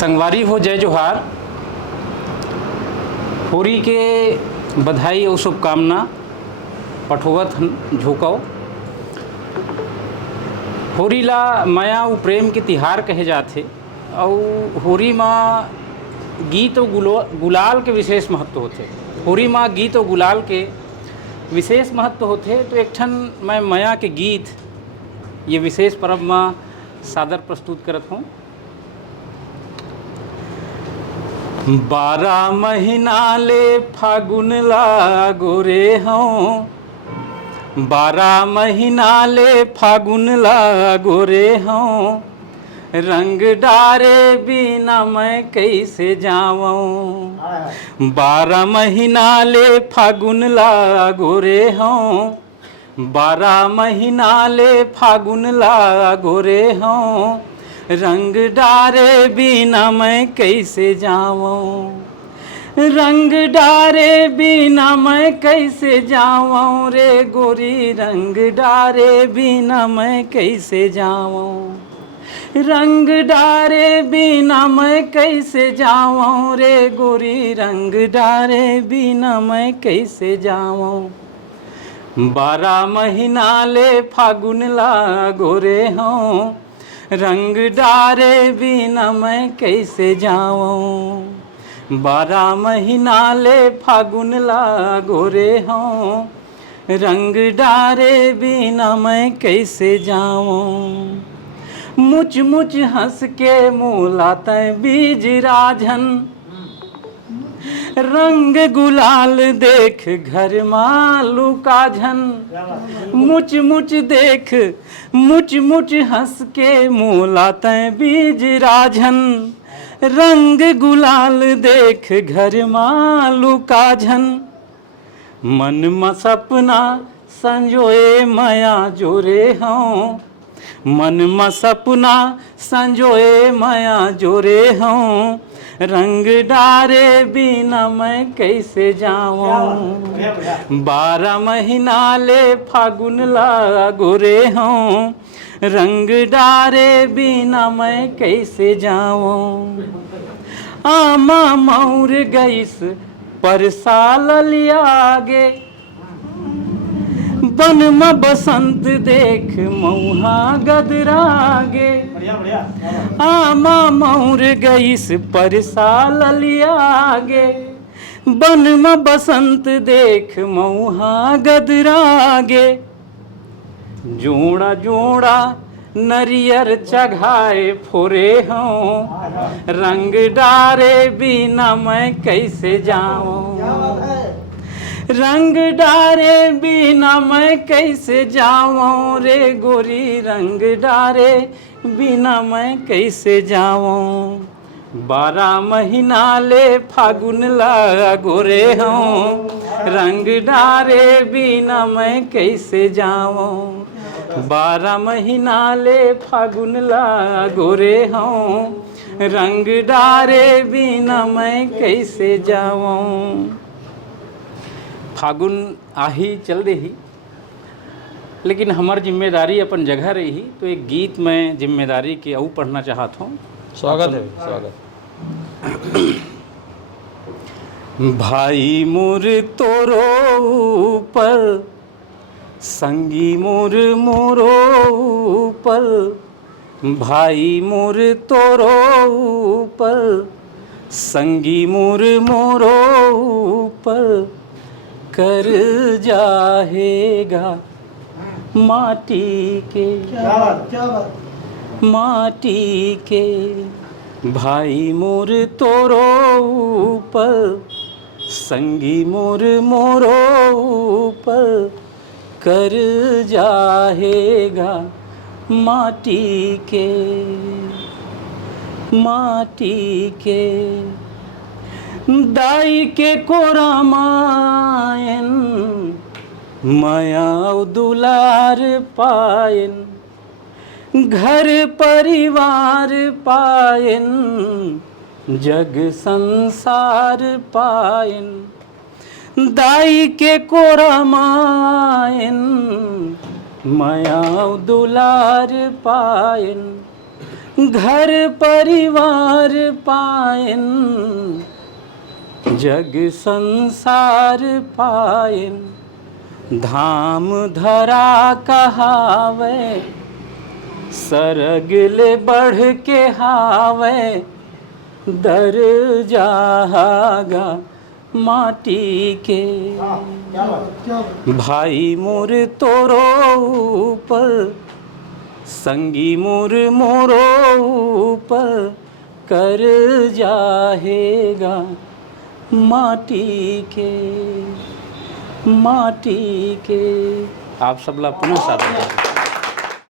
संगवारी हो जय जोहार। होरी के बधाई और शुभकामना पठोवत झोंकव। होरी ला माया उ प्रेम के तिहार कहे जाथे और होरी माँ गीत और गुलाल के विशेष महत्व होते। होरी माँ गीत और गुलाल के विशेष महत्व होते। तो एक ठन मैं माया के गीत ये विशेष पर्व में सादर प्रस्तुत करत हूँ। 12 महीना ले फागुन लागो रे हूँ, 12 महीना ले फागुन लागो रे हूँ, रंग डारे बिना मैं कैसे जाऊँ। 12 महीना ले फागुन लागो रे हूँ, 12 महीना ले फागुन लागो रे हूँ, रंग डारे बिना मैं कैसे जाऊँ। रंग डारे बिना मैं कैसे जाऊँ रे गोरी, रंग डारे बिना मैं कैसे जाऊँ। रंग डारे बिना मैं कैसे जाऊँ रे गोरी, रंग डारे बिना मैं कैसे जाऊँ। 12 महीना ले फागुन लागो रे हूँ, रंग डारे बिना मैं कैसे जाऊँ। 12 महीना ले फागुन लागो रे हूँ, रंग डारे बिना मैं कैसे जाऊँ। मुच मुच हंस के मोलाते बीज राझन, रंग गुलाल देख घर मालू का झन। मुच मुच देख मुच मुच हंस के मोलाते बीज राझन, रंग गुलाल देख घर मालू का झन। मन में सपना संजोए माया जोरे हूँ, मन में सपना संजोए माया जोरे हूँ, रंग डारे बिना मैं कैसे जाऊँ। 12 महीना ले फागुन लागो रे हूँ, रंग डारे बिना मैं कैसे जाऊँ। आमा मौर गईस पर साल लियागे, बन में बसंत देख मऊहा गदरागे। आमा मौर गईस पर साल लियागे, बन में बसंत देख मऊहा गदरागे। जोड़ा जोड़ा नरियर चघाए फोरे हूँ, रंग डारे बिना मैं कैसे जाऊँ। रंग डारे बिना मैं कैसे जाऊँ रे गोरी, रंग डारे बिना मैं कैसे जाऊँ। 12 महीना ले फागुन लागो रे हूँ, रंग डारे बिना मैं कैसे जाऊँ। 12 महीना ले फागुन लागो रे हूँ, रंग डारे बिना मैं कैसे जाऊँ। फागुन आही चल रही, लेकिन हमार जिम्मेदारी अपन जगह रही। तो एक गीत में जिम्मेदारी के अऊ पढ़ना चाहता हूँ। स्वागत है, स्वागत। भाई मोर तोरो ऊपर, संगी मोर मोरो ऊपर, भाई मोर तोरो ऊपर, संगी मोर मोरो ऊपर, कर जाहेगा माटी के। क्या बात। माटी के भाई मोर तोरो ऊपर, संगी मोर मोरो ऊपर, कर जाहेगा माटी के। माटी के दाई के कोरा मायन, माया दुलार पायन, घर परिवार पायन, जग संसार पायन। दाई के कोरा मायन, माया दुलार पायन, घर परिवार पायन, जग संसार पायन, धाम धरा कहावे, सरग ले बढ़ के हावे, दर जागा माटी के। क्या बात। भाई मोर तोरो ऊपर, संगी मोर मोरो ऊपर, कर जाहेगा माटी के, माटी के। आप सबला पुनः स्वागत है।